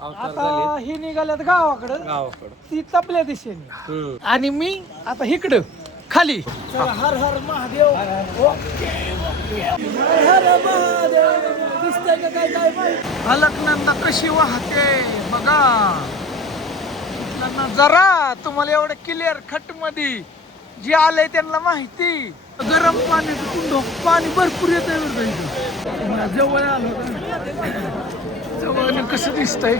आता ही निघाल्यात गावाकडं ती तपल्या दिशेने आणि मी आता इकडं खाली. हर हर महादेव. हर हर महादेव. दिसतंय का काय काय माहिती. अलकनंदा कशी वाहते बघा जरा. तुम्हाला एवढं क्लिअर खट मध्ये जे आलंय त्यांना माहिती. गरम पाण्याचं कुंड पाणी भरपूर येत आहे. जवळ आलो जवळ कसं दिसतंय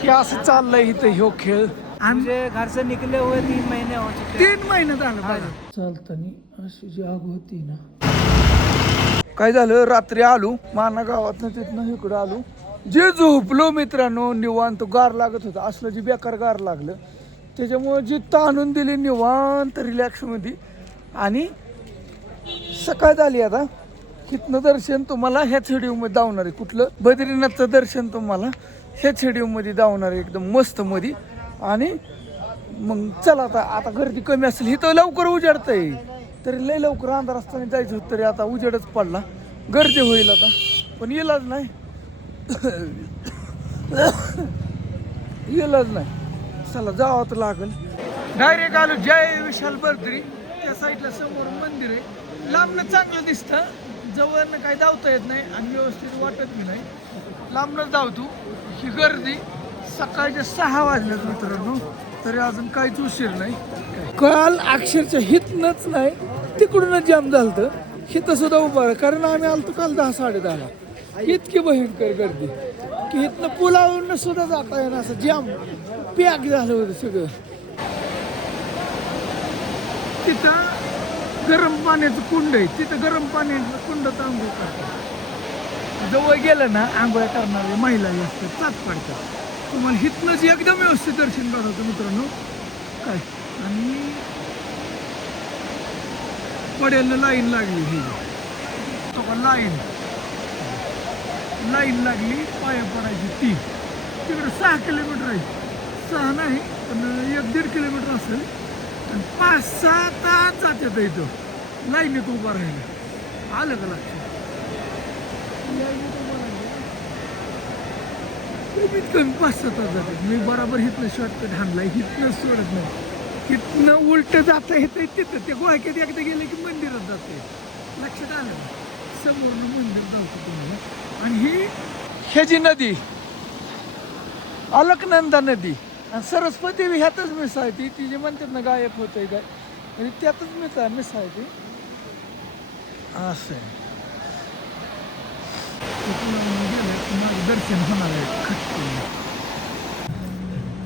की असं चाललंय इथं ह्यो खेळ. मुझे घर से निकले हुए 3 महीने हो चुके. 3 महिने झालं बघा. चालतानी अशी जी आग होती ना. काय झालं रात्री आलो माना गावात तिथनं इकडं आलो. जे झोपलो मित्रांनो निवांत गार लागत होतं. असलं जे बेकार गार लागलं त्याच्यामुळे जी ताणून दिली निवांत रिलॅक्स मध्ये. आणि सकाळ झाली आता. इथनं दर्शन तुम्हाला ह्याच व्हिडिओमध्ये दावणार आहे. कुठलं बद्रीनाथचं दर्शन तुम्हाला ह्याच व्हिडिओमध्ये दावणार आहे एकदम मस्त मध्ये. आणि मग चला आता गर्दी कमी असेल. इथं लवकर उजाडतंय तरी लय लवकर अंधार असताना जायचं होतं तरी आता उजेडच पडला. गर्दी होईल आता पण इलाज नाही. इलाज नाही. चला जावं तर लागल. डायरेक्ट आलो जय विशाल बर्त्री. त्या साईडला समोर मंदिर आहे. लांबनं चांगलं दिसतं. जवळनं काही धावता येत नाही आणि व्यवस्थित वाटत बी नाही. लांबनंच धावतो. ही गर्दी सकाळच्या 6 वाजल्यात मित्रांनो तरी अजून काहीच उशीर नाही. काल अक्षरशः हितनंच नाही तिकडूनच जाम झालं. हिथं सुद्धा उभा कारण आम्ही आलतो काल 10-10:30. इतकी भयंकर गर्दी की इथनं पुलावरून सुद्धा जाता येणार असं जाम पॅक झालं होतं सगळं. तिथं गरम पाण्याचं कुंड आहे. तिथं गरम पाण्याचं कुंडात आंघोळ करतात. जवळ गेलं ना आंघोळ्या करणारे महिलाही असतात चाच पडतात. तुम्हाला हितनंच एकदम व्यवस्थित दर्शन करतो मित्रांनो काय. आणि पडेल लाईन लागली ही लाईन लागली पाया पडायची ती. तिकडे 6 किलोमीटर आहे. 6 नाही पण 1-1.5 किलोमीटर असेल. आणि 5-6 तास जातात इथं लाईनीत उभं राहिलं. आलं का लक्षात. कमीत कमी 5-6 तास जातात. मी बरोबर हिथनं शॉर्टकट हाणलाय. हिथनं सोडत नाही. हिथनं उलट जाता येतं तिथं. ते गोळ्यात एकदा गेले की मंदिरात जाते. लक्षात आलं समोरनं मंदिर जातं तुम्हाला. आणि ही ह्याची नदी अलकनंदा नदी आणि सरस्वती ह्यातच मिसळती. ती जी म्हणतात ना गायब होत आहे काय म्हणजे त्यातच मिसळते असं आहे. माझं दर्शन होणार आहे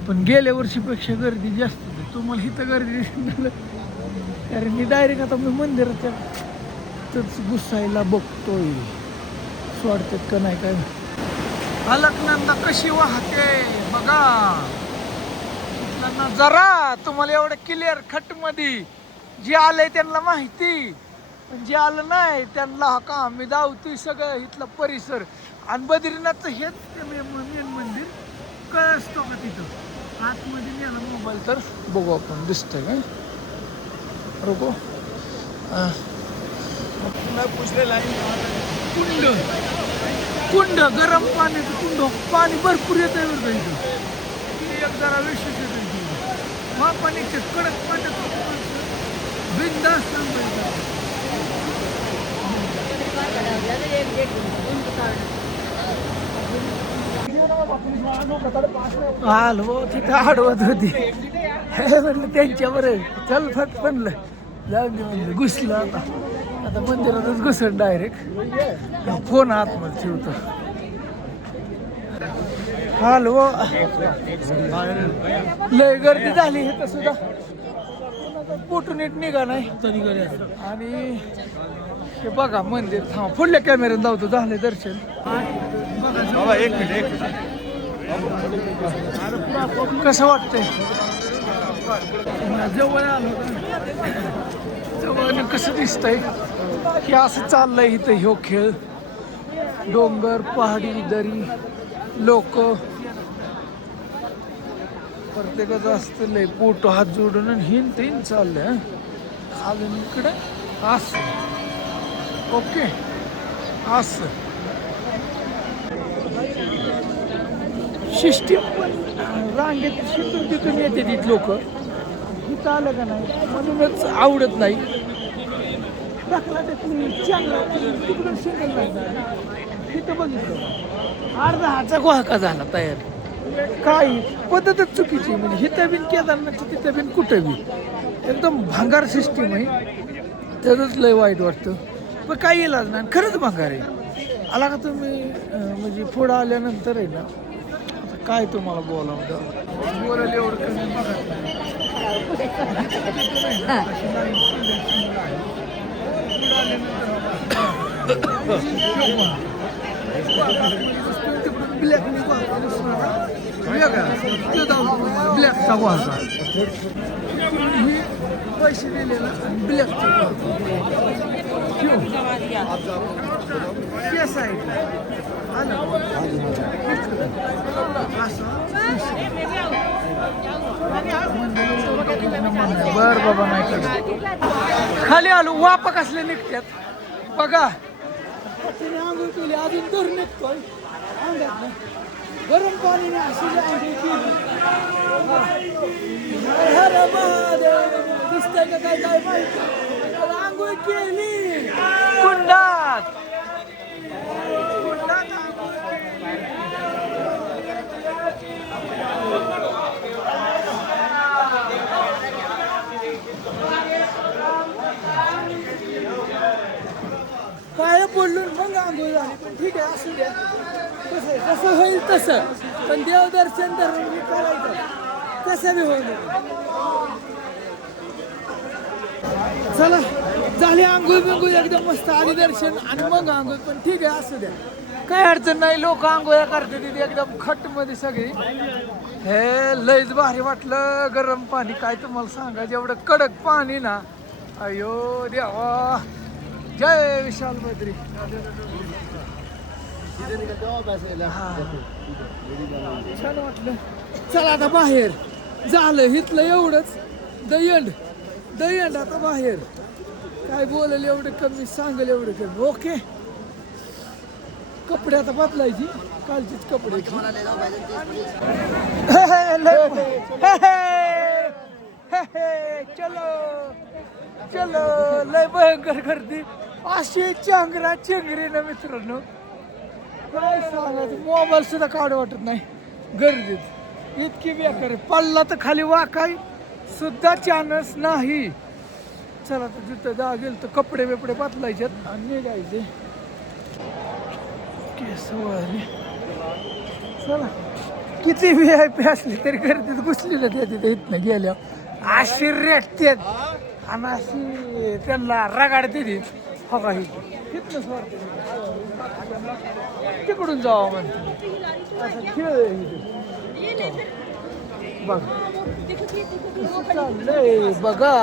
पण गेल्या वर्षीपेक्षा गर्दी जास्त होती. तुम्हाला इथं गर्दी दिसणार कारण मी डायरेक्ट आता मी मंदिरातच घुसायला बघतोय. सोडतात का नाही काय. अलकनंदा कशी वाहते बघा जरा. तुम्हाला एवढं क्लिअर खट मध्ये जे आलंय त्यांना माहिती पण जे आलं नाही त्यांना का मी धावतोय सगळं इथला परिसर. आणि बद्रीनाथचं हेच ते मेन मंदिर कळसतो का तिथं आतमध्ये नेला मोबाईल तर बघू आपण दिसतंय काय. रोको कुंड गरम पाण्याचं कुंड पाणी भरपूर येत आहे बरं का इथं. एक जरा विशेष येत पाण्याचे कडक पाण्याचं बिनधास्त आलो तिथं आडवत होती. म्हणलं त्यांच्यावर चल फक्त म्हणलं जाऊन दे म्हणलं. घुसलं आता मंदिरातच घुसलं डायरेक्ट. फोन आतमध्ये ठेवतो. हॅलो लय गर्दी झाली इथं सुद्धा. फोटो नीट निघा नाही. आणि हे बघा मंदिर थांबा पुढल्या कॅमेऱ्यात धावतो. झालं दर्शन बघा. एक मिनिट कसं वाटतंय. जवळ आलो जवळ कसं दिसतंय की असं चाललंय इथं ह्यो खेळ. डोंगर पहाडी दरी लोक प्रत्येकाचं असतं लय पोट हात जोडून हिन तीन चाललंय. खालून इकडे असं ओके असं सिस्टीम पण रांगेत शिकून तिथून येते तिथे लोक इथं आलं का नाही म्हणूनच आवडत नाही. दाखला चांगला तिकडून शिकल नाही तिथं बघितलं अर्धा हाचा गोहाका झाला तयार. काय पद्धतच चुकीची म्हणजे हिथं बिन केदारनाथ तिथं बिन कुठं बी एकदम भांगार सिस्टीम आहे. त्याचंच लय वाईट वाटतं पण काही इलाज नाही खरंच भांगार आहे. आला का तुम्ही म्हणजे पुढं आल्यानंतर आहे ना आता काय तुम्हाला बोलावं बोलायला एवढं कमी ब्लॅकचा वासा पैसे दिलेला आणि ब्लॅकचा केस आहे बर बाबा नाही खाली आलो वापा कसले निघतात बघा. आंघोळ केली अजून तर निघतोय गरम पाणी दिसतंय का काय काय माहिती आंघोळ केली कुंडात. पाया पडलून मग आंघोळ झाली पण ठीक आहे असू द्या कसं होईल तसं पण देवदर्शन धरून करायचं कसं बी होईल. चला झाली आंघोळ बिंघोळ एकदम मस्त आधी दर्शन आणि मग आंघोळ पण ठीक आहे असू द्या काही अडचण नाही. लोक आंघोळ्या करतात तिथे एकदम खट मध्ये सगळी. हे लयच भारी वाटलं गरम पाणी काय तुम्हाला सांगायचं एवढं कडक पाणी ना अयो देवा. जय विशाल बद्री. छान वाटलं. चला आता बाहेर झालं हिथलं एवढंच दयंड आता बाहेर काय बोलेल एवढं कमी सांगेल एवढं कमी. ओके कपडे आता बदलायची कालचीच कपडे. चलो चलो लय भयंकर गर्दी अशी चांगरा चेंगरी ना मित्रांनो काय सांगायचं मोबाईल सुद्धा काढू वाटत नाही गर्दीत इतकी बेकार. पल्ला तर खाली वाकाय सुद्धा चान्स नाही. चला तर तिथं जा गेल तर कपडे बिपडे बदलायच्यात आणि निघायचे. केस वळले. चला किती VIP असली तरी गर्दीत घुसलेलं त्या तिथे इथनं गेल्या अशी रेटतात आणि अशी त्यांना रगाडते ती हो काही तिथनंच वाटते तिकडून जावं म्हणते असं खेळ चाललंय बघा.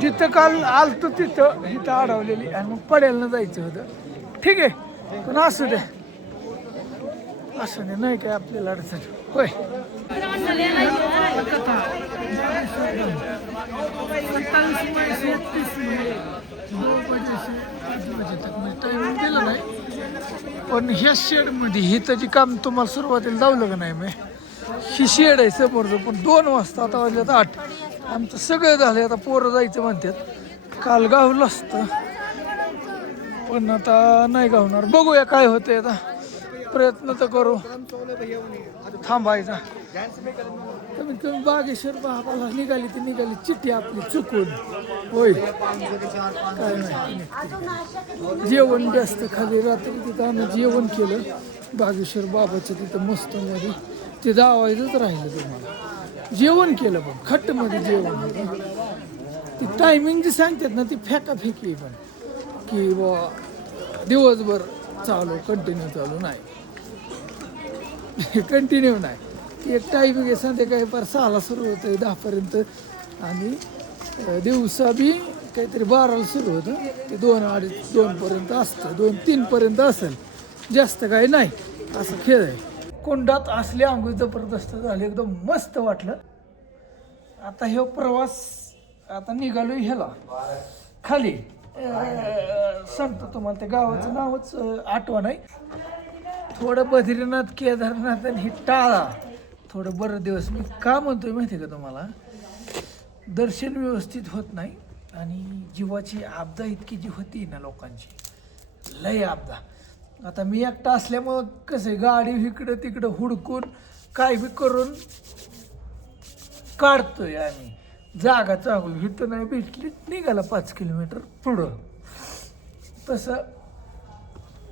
जिथं काल आलतो तिथं इथं अडवलेली आणि मग पडेल जायचं होतं ठीक आहे पण असू द्या असं नाही काय आपल्याला अडचण होय. टायमिंग दिलं नाही पण ह्या शेडमध्ये हिथं जी काम तुम्हाला सुरुवातीला जावलं का नाही मी ही शेड आहे समोरचं पण 2 वाजता आता वाजल्यात 8 आमचं सगळं झालं. आता पोरं जायचं म्हणतात काल गावलं असतं पण आता नाही गावणार बघूया काय होतंय. आता प्रयत्न तर करू थांबायचा. कमीत कमी बागेश्वर बाबाला निघाली ती निघाली चिठ्ठी आपली चुकून होय काय नाही. जेवण जास्त खाली रात्री तिथं आम्ही जेवण केलं बागेश्वर बाबाचं तिथं मस्त मध्ये ते दावायचंच राहिलं तुम्हाला जेवण केलं पण खट्टमध्ये जेवण होतं. ती टायमिंग जी सांगतात ना ती फेकाफेकी पण की बा दिवसभर चालू कंटिन्यू चालू नाही कंटिन्यू नाही. ती एक टायमिंग आहे संध्याकाळी पर 6ला सुरू होतं 10पर्यंत आणि दिवसा बी काहीतरी 12ला सुरू होतं ते 2-2:30 असतं 2-3 पर्यंत असेल जास्त काही नाही असं खेळ आहे. कुंडात असले आंघोळ जबरदस्त झाले एकदम मस्त वाटलं. आता हे प्रवास आता निघालो ह्याला खाली सांगतो तुम्हाला त्या गावाचं नावच आठवण नाही थोडं बद्रीनाथ केदारनाथ आणि हे टाळा थोडं बरं दिवस. मी का म्हणतोय माहिती आहे का तुम्हाला, दर्शन व्यवस्थित होत नाही आणि जीवाची आपदा इतकी जी होती ना लोकांची, लय आपदा. आता मी एकटा असल्यामुळं कसं आहे, गाडी इकडं तिकडं हुडकून काय बी करून काढतोय आम्ही. जागा चांगली इथं नाही भेटली, निघाला 5 किलोमीटर पुढं. तसं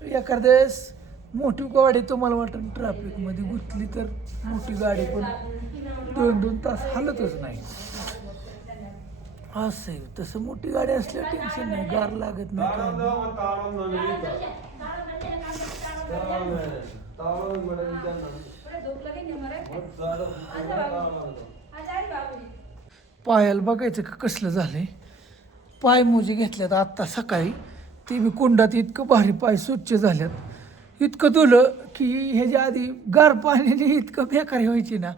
एखाद्या वेळेस मोठी गाडी तुम्हाला वाटतं ट्रॅफिकमध्ये गुंतली तर मोठी गाडी पण 2-2 तास हलतच नाही. असं आहे. तसं मोठी गाडी असल्यावर टेन्शन नाही, गार लागत नाही काय नाही. पायाला बघायचं का कसलं झालंय. पाय मोजे घेतल्यात आत्ता सकाळी, ते बी कुंडात इतकं भारी पाय स्वच्छ झाल्यात. इतकं धुलं की ह्याच्या आधी गार पाण्याने इतकं बेकारी व्हायची ना,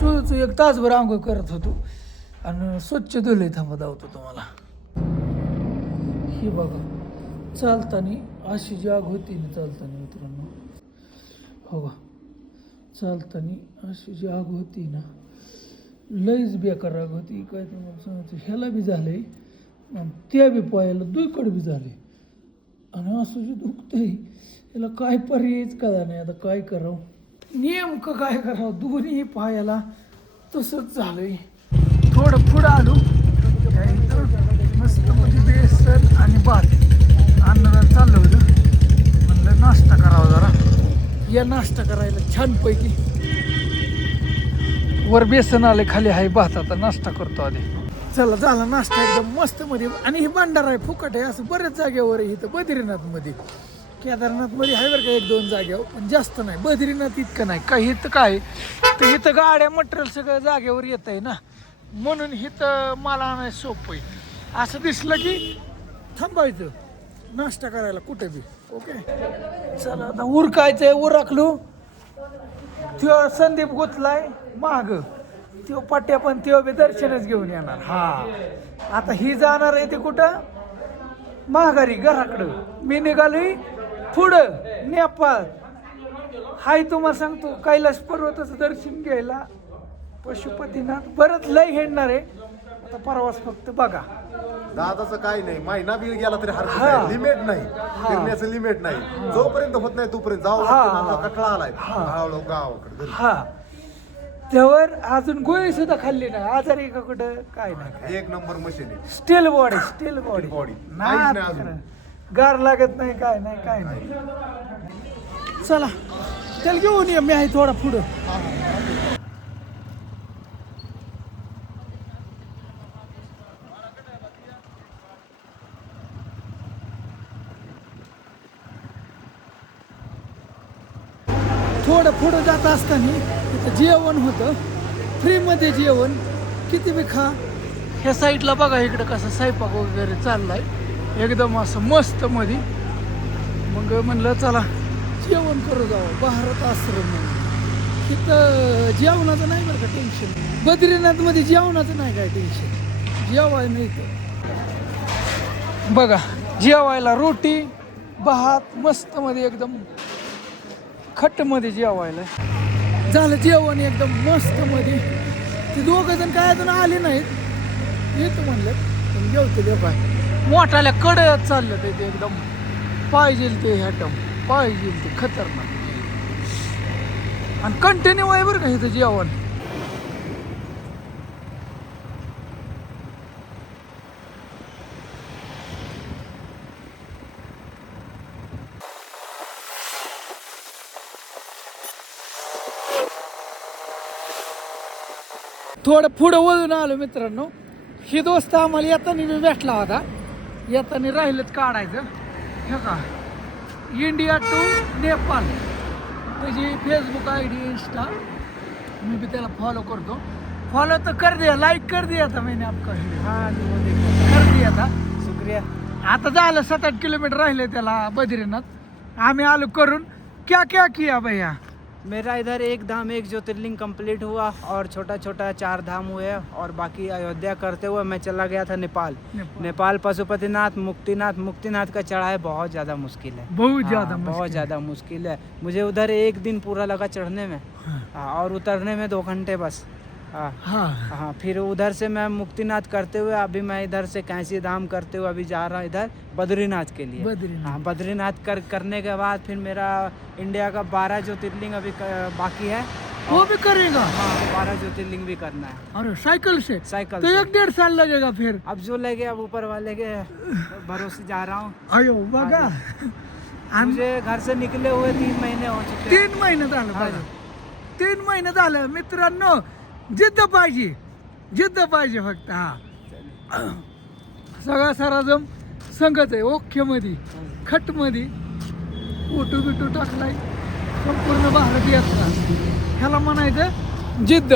चुळचू 1 तासभर आंघोळ करत होतो आणि स्वच्छ धुलंय. थांबा दावतो तुम्हाला. हे बघा चालताना अशी जी आग होती ना चालताना मित्रांनो, हो का, चालताना अशी जी आग होती ना, लईच बेकार आग होती. काय तुम्हाला सांगायचं, ह्याला बी झालंय आणि त्या बी पायाला दुईकडे बी झाले. आणि असं जे दुखतंय याला काय पर्यायच करा नाही. आता काय करावं, नेमकं काय करावं, दोन्ही पायाला तसंच झालंय. थोडं पुढं आलो मस्त मध्ये बेसन आणि भात अन्नाला चाललं होतं. म्हणलं नाश्ता करावा जरा, या नाश्ता करायला छानपैकी. वर बेसन आले, खाली आहे भात. आता नाश्ता करतो आधी. चला झाला नाश्ता एकदम मस्त मध्ये. आणि हे भंडारा आहे, फुकट आहे. असं बऱ्याच जागेवर आहे इथं. बद्रीनाथमध्ये, केदारनाथमध्ये आहे बरं का 1-2 जागेवर, पण जास्त नाही. बद्रीनाथ इतकं नाही. काही इथं काय तर इथं गाड्या मटेरियल सगळं जागेवर येत आहे ना, म्हणून इथं मला आणायचं सोपं आहे. असं दिसलं की थांबायचं नाश्ता करायला कुठे बी. ओके चला आता उरकायचंय. उरकलो. त्यो संदीप गुतलाय माग, त्यो पट्ट्या पण त्यो बी दर्शनच घेऊन येणार. हा आता ही जाणार आहे ते कुठं, माघारी घराकडं. मी निघालोय पुढं नेपाळ. हाय तुम्हाला सांगतो, कैलास पर्वताचं दर्शन घ्यायला पशुपतीनाथ. बरंच लय हेडणार आहे आता. परवास फक्त बघा, दादाचं काही नाही, महिना बी गेला तरी हरकत नाही. लिमिट नाही, फिरण्याचं लिमिट नाही. जोपर्यंत होत नाही तोपर्यंत जाऊ. कटळा आलाय हळूहळू गावाकडे. हा त्यावर अजून गोळी सुद्धा खाल्ली नाही. आजारी का कुठं काय नाही. 1 नंबर मशीन आहे. Steel body, steel body. Body गार लागत नाही, काय नाही, काय नाही. चला त्याला घेऊन ये, मी आहे थोडा पुढं. थोडं पुढं जात असताना तिथं जेवण होतं, फ्रीमध्ये जेवण. किती बी खा. ह्या साईडला बघा इकडं कसं स्वयंपाक वगैरे चाललाय एकदम असं मस्त मध्ये. मग म्हणलं चला जेवण करू जावं. भारत आश्रम म्हणून तिथं जेवणाचं नाही बरं का टेन्शन. बद्रीनाथमध्ये जेवणाचं नाही काय टेन्शन. जेवाय नाही तर बघा, जेवायला रोटी भात मस्त मध्ये एकदम खट्टमध्ये जेवायला झालं. जेवण एकदम मस्त मध्ये. ते 2 जण काय अजून आले नाहीत, येतो म्हणलं पण जेवते. देव काय मोठाल्या कडत चाललं ते एकदम पाहिजे ते ह्याटम पाहिजे ते खतरनाक. आणि कंटिन्यू आहे बरं का इथं जेवण. थोडं पुढं वळून आलो मित्रांनो. ही दोस्त आम्हाला येताना बी भेटला होता. येताना राहिलंच काढायचं. हे का इंडिया टू नेपाळ त्याची फेसबुक ID इंस्टा. मी बी त्याला फॉलो करतो. फॉलो तर कर दिया, लाईक कर दिया था मैंने आपका. हाँ कर दिया था, शुक्रिया. आता झालं 7-8 किलोमीटर राहिले त्याला बद्रीनाथ. आम्ही आलो करून. क्या क्या किया भैया, मेरा इधर एक धाम एक ज्योतिर्लिंग कंप्लीट हुआ और छोटा छोटा 4 धाम हुए और बाकी अयोध्या करते हुए मैं चला गया था नेपाल। नेपाल पशुपतिनाथ मुक्तिनाथ का चढ़ाई बहुत ज़्यादा मुश्किल है, बहुत ज्यादा बहुत ज़्यादा मुश्किल है। मुझे उधर 1 दिन पूरा लगा चढ़ने में और उतरने में 2 घंटे बस। हाँ, फिर उधर से मैं मुक्तिनाथ करते हुए अभी मैं इधर से कैंची धाम करते हुए अभी जा रहा हूँ इधर बद्रीनाथ के लिए। हाँ, बद्रीनाथ करने के बाद फिर मेरा इंडिया का 12 ज्योतिर्लिंग अभी बाकी है। वो भी करेगा? हाँ, 12 ज्योतिर्लिंग भी करना है। अरे साइकिल से? साइकिल तो से। 1-1.5 साल लगेगा फिर। अब जो लगे अब ऊपर वाले के भरोसे जा रहा हूँ। अयो बघा, मुझे घर से निकले हुए 3 महीने हो चुके हैं। 3 महिने झालं पाहिजे. 3 महिने झालं मित्रांनो. जिद्द पाहिजे फक्त. हा, सगळा साराजम संगत आहे. ओके मध्ये खट मध्ये फोटो बिटू टाकलाय. संपूर्ण भारत यात्रा ह्याला म्हणायचं जिद्द.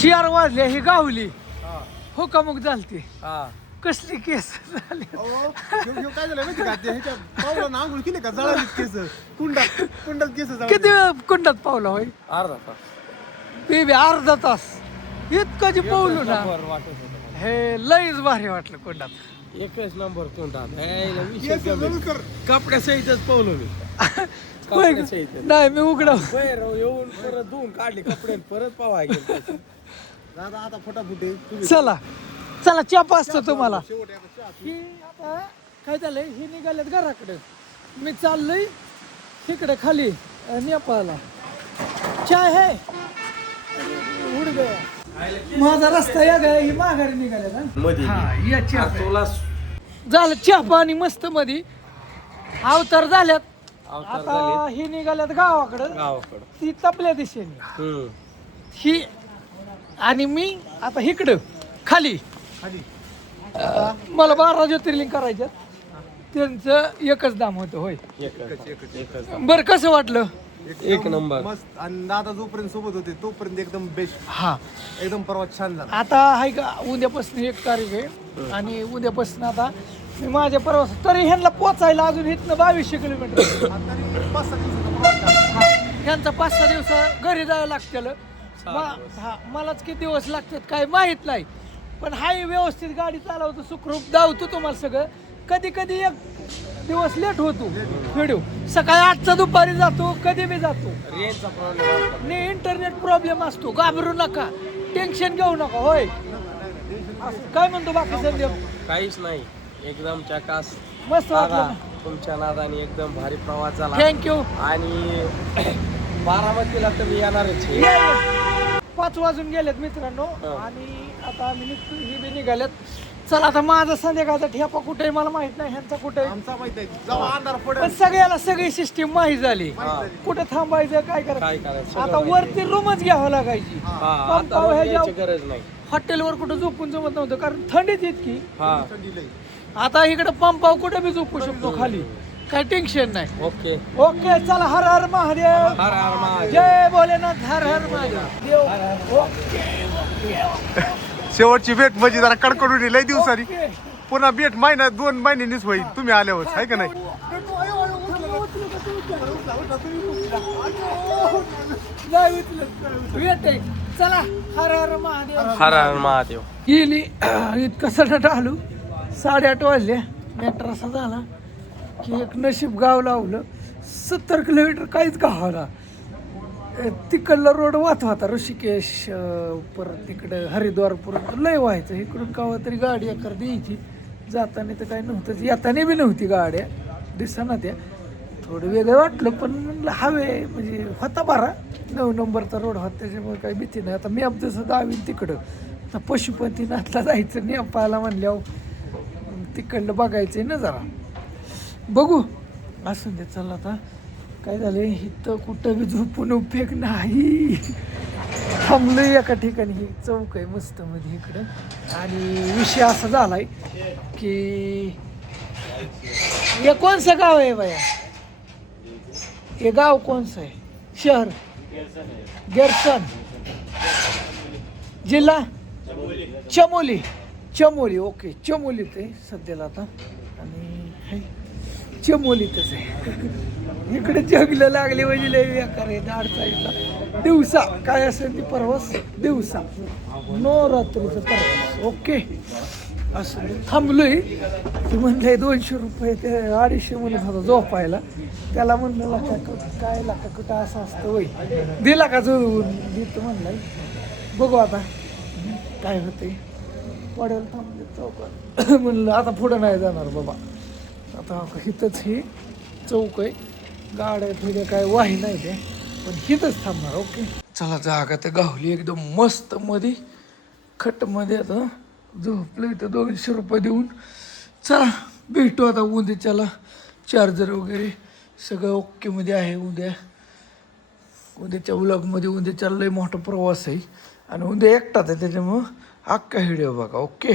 चार वाजले ही गावली हो का मग झालती. कसली केस झाली. काय झालं माहिती का ते ह्याच्या पावलानं आंघोळ केली का जळाली केस कुंडात केस जळाली. किती कुंडात पावला होय? बेबी अर्धा तास इतकं जी पावलो ना हे लईच भारी वाटलं कुंडात. एकच नंबर तोंडात कपड्या सहितच पावलो मी. नाही मी उघडा येऊन परत धुवून काढले कपडे परत पावा गेले. दादा आता फटाफट चला चला चहा असतो तुम्हाला. ही आता काय झालंय ही निघालेत घराकडे. मी चाललोय तिकडे खाली नेपाळला. चाय है उड गया माझा रस्ता या गया. ही माघारी निघाले या चहा झालं. चहा पाणी मस्त मध्ये अवतार झाल्यात. आता ही निघाल्यात गावाकडं ती तपल्या दिशेने ही आणि मी आता इकडं खाली. मला 12 ज्योतिर्लिंग करायचं त्यांचं एकच दाम होतं होय. बरं कसं वाटलं? एक नंबर मस्त. आणि दादा जोपर्यंत सोबत होते तोपर्यंत एकदम बेस्ट. हा एकदम प्रवास छान झाला. आता आहे का उद्यापासून 1 तारीख आहे आणि उद्यापासून आता मी माझ्या प्रवास तरी ह्यांना पोचायला अजून इथनं 2200 किलोमीटर. ह्यांचा 5-6 दिवस घरी जायला लागतील. मलाच किती दिवस लागतात काय माहित नाही पण हाय व्यवस्थित गाडी चालवतो सुखरूप धावतो तुम्हाला सगळं. कधी कधी 1 दिवस लेट होतो. व्हिडिओ सकाळी 8चा दुपारी जातो कधी बी जातो. रेंजचा प्रॉब्लेम नाही इंटरनेट प्रॉब्लेम असतो. घाबरू नका टेन्शन घेऊ नका होय. काय म्हणतो बाकी संदीप? काहीच नाही एकदम चकास मस्त वाटलं. तुमच्या नादाने एकदम भारी प्रवास झाला. थँक्यू. आणि बारामतीला तर मी येणारच आहे. 5 वाजून गेलेत मित्रांनो आणि आता आम्ही ही बी निघाल्यात. चला आता माझा संध्याकाळचा ठेपा कुठे आहे मला माहित नाही. ह्यांचा कुठे आहे आमचा माहित आहे जेव्हा अंधार पडेल पण सगळ्याला सगळी सिस्टीम माहीत झाली. कुठे थांबायचं काय करायचं. आता वरती रूमच घ्यावं लागायची. पंपावर ह्याच्या गरज नाही. हॉटेलवर कुठं झोपून जमत नव्हतं कारण थंडीच इतकी. थंडी लई. आता इकडे पंपावर कुठे बी झोपू शकतो खाली. काय टेन्शन नाही. ओके ओके चला. हर हर महादेव. हर हर महादेव. जय भोलेनाथ. हर हर महादेव. ओके शेवटची भेट म्हणजे जरा कडकडून लई दिवसांनी पुन्हा भेट महिना 2 महिन्यांनीच होईल तुम्ही आल्यावर आहे का नाही. चला हर हर महादेव. हर हर महादेव. गेली इतकं सडट आलो. 8:30 वाजले. मेट्रो असा झाला की एक नशीब गाव लावलं. 70 किलोमीटर काहीच गावाला. तिकडला रोड वाहत होता ऋषिकेश परत तिकडं हरिद्वारपर्यंत लय व्हायचं. इकडून कावा तरी गाडी एकर द्यायची. जाताना तर काही नव्हतं, येताना बी नव्हती गाड्या दिसना त्या. थोडं वेगळं वाटलं पण म्हणलं हवे म्हणजे होता बरा. 9 नंबरचा रोड होता त्याच्यामुळे काही भीती नाही. आता मी जसं दावीन तिकडं आता पशुपतीनाथला जायचं नेपाळला म्हणल्यावर तिकडलं बघायचं ना जरा. बघू असं दे. चला आता काय झालं इथं कुठं बी झोपून उपयोग नाही. थांबलो एका ठिकाणी. ही चौक आहे मस्त मध्ये इकडं. आणि विषय असा झालाय की हे कोणचं गाव आहे बाया? हे गाव कोणचं आहे? शहर गेरसन, जिल्हा चमोली. चमोली ओके, चमोलीत आहे सध्याला आता. आणि हे चमोलीतच आहे. इकडे जंगलं लागली म्हणजे लय बेकार आहे. दाड साईडला दिवसा काय असेल ती परवास दिवसा रात्रीचं परवास. ओके असं थांबलोय. ते म्हणलंय 200 रुपये ते 250 म्हणत होता झोपायला. त्याला म्हणलं लाका काय लाका कुठं असं असतं वय दिला का जुळवून देतो म्हणलाय. बघू आता काय होतंय. पडेल थांबले चौकात. म्हणलं आता पुढं नाही जाणार बाबा. आता इथंच ही चौक आहे. गाड्या फिड्या काय वाही नाही ते पण हिथंच थांबणार. ओके चला जागा तर गावली एकदम मस्त मध्ये खटमध्ये. आता झोपलं इथं 200 रुपये देऊन. चला भेटू आता उद्याच्याला. चार्जर वगैरे सगळं ओकेमध्ये आहे. उद्याच्या व्लॉगमध्ये उद्याच्याला लय मोठा प्रवास आहे आणि उद्या एकटाच आहे त्याच्यामुळं अख्खा व्हिडिओ बघा. ओके.